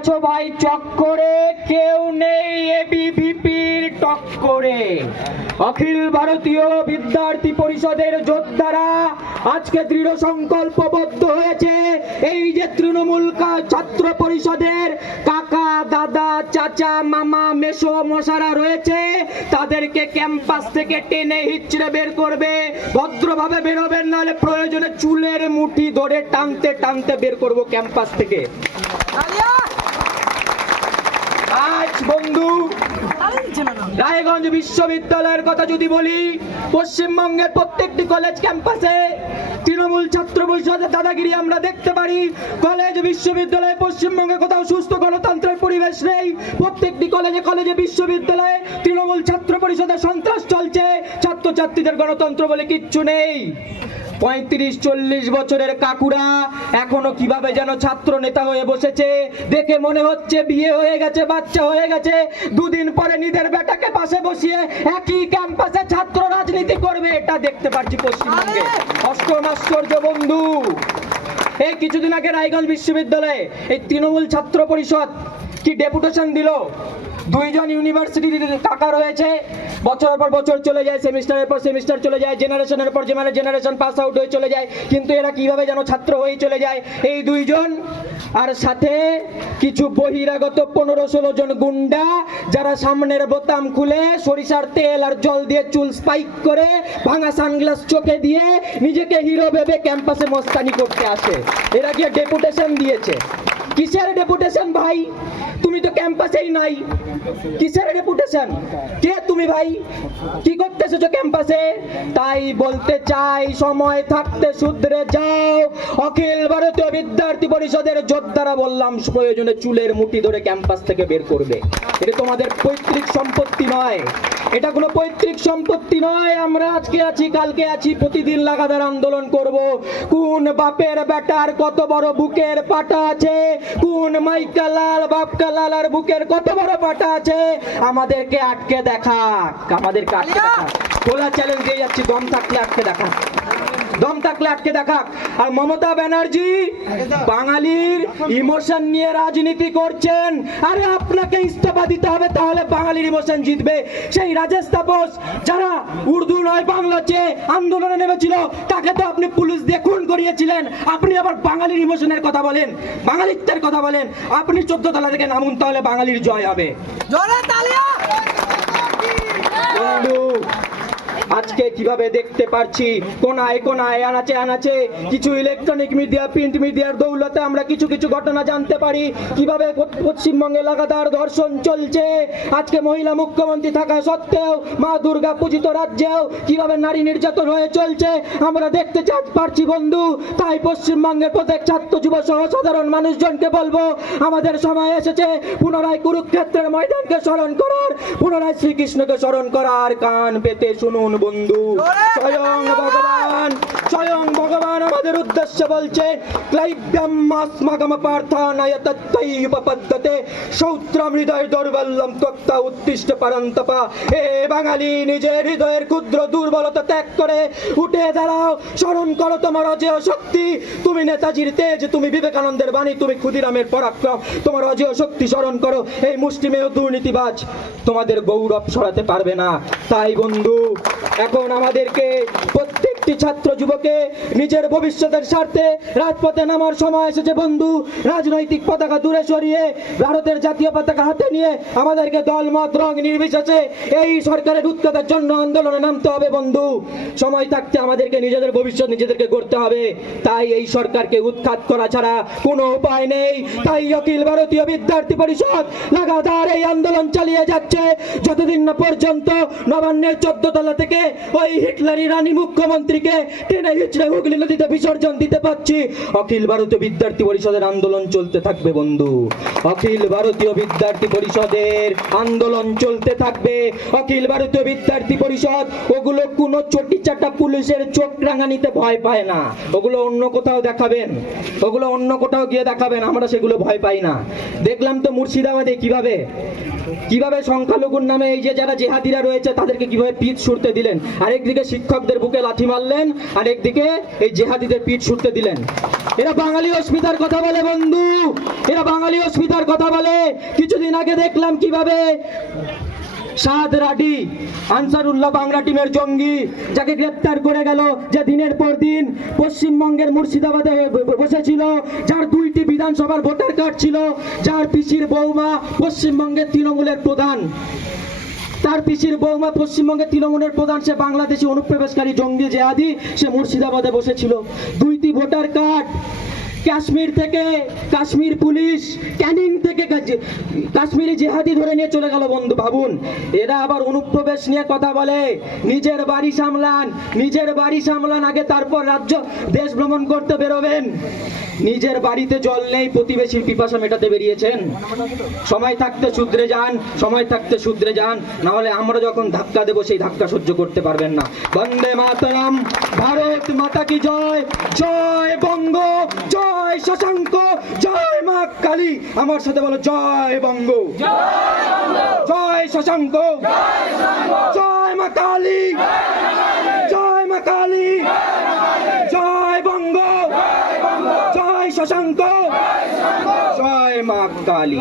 আছো ভাই চক্করে কেউ নেই এবিভিপির টক্করে। অখিল ভারতীয় বিদ্যার্থী পরিষদের যোদ্ধারা আজকে দৃঢ় সংকল্পবদ্ধ হয়েছে। এই যে তৃণমূল ছাত্র পরিষদের কাকা, দাদা, চাচা, মামা, মেসো, মশারা রয়েছে, তাদেরকে ক্যাম্পাস থেকে টেনে হিচড়ে বের করবে। ভদ্রভাবে বেরোবেন, নাহলে প্রয়োজনে চুলের মুঠি ধরে টানতে টানতে বের করব ক্যাম্পাস থেকে আজ বন্ধু রায়গঞ্জ বিশ্ববিদ্যালয়ের কথা যদি বলি, পশ্চিমবঙ্গের প্রত্যেকটি কলেজ ক্যাম্পাসে তৃণমূল ছাত্র পরিষদের দাদাগিরি আমরা দেখতে পারি। কলেজ বিশ্ববিদ্যালয়ে, পশ্চিমবঙ্গে কোথাও সুস্থ গণতন্ত্রের পরিবেশ নেই। প্রত্যেকটি কলেজে কলেজে বিশ্ববিদ্যালয়ে তৃণমূল ছাত্র পরিষদের সন্ত্রাস চলছে। ছাত্রছাত্রীদের গণতন্ত্র বলে কিচ্ছু নেই। পঁয়ত্রিশ চল্লিশ বছরের কাকুরা এখনও কীভাবে যেন ছাত্র নেতা হয়ে বসেছে? দেখে মনে হচ্ছে বিয়ে হয়ে গেছে বাচ্চা হয়ে গেছে। দুদিন পরে নিজের বেটাকে পাশে বসিয়ে একই ক্যাম্পাসে ছাত্র রাজনীতি করবে। এটা দেখতে পাচ্ছি পশ্চিমবঙ্গে। অষ্টম আশ্চর্য বন্ধু। এই কিছুদিন আগে রায়গঞ্জ বিশ্ববিদ্যালয়ে এই তৃণমূল ছাত্র পরিষদ কি ডেপুটেশন দিল? দুইজন ইউনিভার্সিটির টাকা রয়েছে। বছরের পর বছর চলে যায়, সেমিস্টারের পর সেমিস্টার চলে যায় জেনারেশনের পর জেনারেশন পাস আউট হয়ে চলে যায়। কিন্তু এরা কীভাবে যেন ছাত্র হয়ে চলে যায়? এই দুইজন, আর সাথে কিছু বহিরাগত পনেরো ষোলো জন গুন্ডা, যারা সামনের বোতাম খুলে সরিষার তেল আর জল দিয়ে চুল স্পাইক করে ভাঙা সানগ্লাস চোখে দিয়ে নিজেকে হিরো ভেবে ক্যাম্পাসে মস্তানি করতে আসে। এরা গিয়ে ডেপুটেশন দিয়েছে। কিসের ডেপুটেশন ভাই? তুমি তো ক্যাম্পাসেই নাই। কিসের রেপুটেশন কে তুমি ভাই? কি করতে এসেছ ক্যাম্পাসে তাই বলতে চাই, সময় থাকতে শুধরে যাও। অখিল ভারতীয় বিদ্যার্থী পরিষদের যোদ্ধারা বললাম, প্রয়োজনে চুলের মুঠি ধরে ক্যাম্পাস থেকে বের করবে। এটা তোমাদের পৈতৃক সম্পত্তি নয়। এটা কোনো পৈতৃক সম্পত্তি নয়। আমরা আজকে আছি, কালকে আছি, প্রতিদিন লাগাতার আন্দোলন করব। কোন বাপের বেটার কত বড় বুকের পাটা আছে? কোন মাইকা লাল বাপকালাল আর বুকের কত বড় পাটা আছে? আমাদেরকে আটকে দেখা। আমাদেরকে আটকে দেখা। খোলা চ্যালেঞ্জ দিয়ে যাচ্ছি দম থাকলে আটকে দেখা। দম থাকলে আটকে দেখা। আর মমতা ব্যানার্জি বাঙালির ইমোশন নিয়ে রাজনীতি করছেন। আরে আপনাকে ইস্তফা দিতে হবে তাহলে বাঙালির ইমোশন জিতবে। সেই রাজেশ তাপস যারা উর্দু নয় বাংলা চেয়ে আন্দোলনে নেমেছিল তাকে তো আপনি পুলিশ দিয়ে খুন করিয়েছিলেন। আপনি আবার বাঙালির ইমোশনের কথা বলেন বাঙালিত্বের কথা বলেন। আপনি চোদ্দ তলা থেকে নামুন তাহলে বাঙালির জয় হবে। বন্ধু আজকে কীভাবে দেখতে পারছি? কোনায় কোনায় আনাচে আনাচে কিছু ইলেকট্রনিক মিডিয়া প্রিন্ট মিডিয়ার দৌলতে আমরা কিছু কিছু ঘটনা জানতে পারি। কীভাবে পশ্চিমবঙ্গে লাগাতার ধর্ষণ চলছে? আজকে মহিলা মুখ্যমন্ত্রী থাকা সত্ত্বেও, মা দুর্গা পূজিত রাজ্যেও কীভাবে নারী নির্যাতন হয়ে চলছে? আমরা দেখতে পারছি বন্ধু, তাই পশ্চিমবঙ্গের প্রত্যেক ছাত্র, যুব সহ সাধারণ মানুষজনকে বলব, আমাদের সময় এসেছে। পুনরায় কুরুক্ষেত্রের ময়দানকে স্মরণ করার, পুনরায় শ্রীকৃষ্ণকে স্মরণ করার কান পেতে শুনুন বন্ধু। স্বয়ং ভগবান স্বয়ং আমাদের উদ্দেশ্যে বলছে অজেয় শক্তি। তুমি নেতাজির তেজ, তুমি বিবেকানন্দের বাণী, তুমি ক্ষুদিরামের পরাক্রম। তোমার অজেয় শক্তি স্মরণ করো, এই মুষ্টিমেয় দুর্নীতিবাজ তোমাদের গৌরব সরাতে পারবে না। তাই বন্ধু, এখন আমাদেরকে প্রত্যেকটি ছাত্র যুবকে নিজের ভবিষ্যতের স্বার্থে রাজপথে নামার সময় এসেছে বন্ধু। রাজনৈতিক পতাকা দূরে সরিয়ে ভারতের জাতীয় পতাকা হাতে নিয়ে আমাদেরকে দল, মত, রং নির্বিশেষে এই সরকারের উৎখাতের জন্য আন্দোলনে নামতে হবে বন্ধু। সময় থাকতে আমাদেরকে নিজেদের ভবিষ্যৎ নিজেদেরকে করতে হবে। তাই এই সরকারকে উৎখাত করা ছাড়া কোনো উপায় নেই। তাই অখিল ভারতীয় বিদ্যার্থী পরিষদ লাগাতার এই আন্দোলন চালিয়ে যাচ্ছে। যতদিন না পর্যন্ত নবান্নের চোদ্দ তলা থেকে ওই হিটলারি রানী মুখ্যমন্ত্রীকে টেনে হিচড়ে হুগলি নদীতে বিসর্জন দিতে পাচ্ছি অখিল ভারতীয় বিদ্যার্থী পরিষদের আন্দোলন চলতে থাকবে বন্ধু। অখিল ভারতীয় বিদ্যার্থী পরিষদের আন্দোলন চলতে থাকবে। অখিল ভারতীয় বিদ্যার্থী পরিষদ, ওগুলো কোনো চটি চাটা পুলিশের চোখ রাঙানিতে ভয় পায় না। ওগুলো অন্য কোথাও দেখাবেন। ওগুলো অন্য কোথাও গিয়ে দেখাবেন, আমরা সেগুলো ভয় পাই না। দেখলাম তো মুর্শিদাবাদে কীভাবে? কীভাবে সংখ্যালঘুর নামে এই যে যারা জেহাদিরা রয়েছে, তাদেরকে কীভাবে পিঠ ছুটতে দিলেন? আরেকদিকে শিক্ষকদের বুকে লাথি মারলেন আর একদিকে এই জেহাদিদের পিঠ ছুটতে দিলেন। এরা বাঙালি অস্মিতার কথা বলে, বন্ধু। এরা বাঙালি অস্মিতার কথা বলে। কিছুদিন আগে দেখলাম কীভাবে সাদ রাডি, আনসারুল্লাহ বাংলা টিমের জঙ্গি, যাকে গ্রেপ্তার করে গেল যে দিনের পর দিন পশ্চিমবঙ্গের মুর্শিদাবাদে বসেছিল, যার দুইটি বিধানসভার ভোটার কার্ড ছিল, যার পিসির বৌমা পশ্চিমবঙ্গের তৃণমূলের প্রধান। তার পিসির বৌমা পশ্চিমবঙ্গের তৃণমূলের প্রধান, সে বাংলাদেশি অনুপ্রবেশকারী জঙ্গি জেহাদি, সে মুর্শিদাবাদে বসেছিল। দুইটি ভোটার কার্ড। কাশ্মীর থেকে কাশ্মীর পুলিশ ক্যানিং থেকে কাশ্মীরি জেহাদি ধরে নিয়ে চলে গেল বন্ধু, ভাবুন। এরা আবার অনুপ্রবেশ নিয়ে কথা বলে, নিজের বাড়ি সামলান, নিজের বাড়ি সামলান, আগে তারপর রাজ্য দেশ ভ্রমণ করতে বেরোবেন। নিজের বাড়িতে জল নেই, প্রতিবেশীর পিপাসা মেটাতে বেরিয়েছেন। সময় থাকতে শুধরে যান, সময় থাকতে শুধরে যান না হলে আমরা যখন ধাক্কা দেবো, সেই ধাক্কা সহ্য করতে পারবেন না। বন্দে মাতরম, ভারত মাতা কি জয়? জয় বঙ্গ, জয় শশাঙ্ক, জয় মা কালী। আমার সাথে বলো, জয় বঙ্গ। জয় শশাঙ্ক। জয় মা কালী। জয় মা কালী। জয় বঙ্গ। জয় শশাঙ্ক। জয় মা কালী।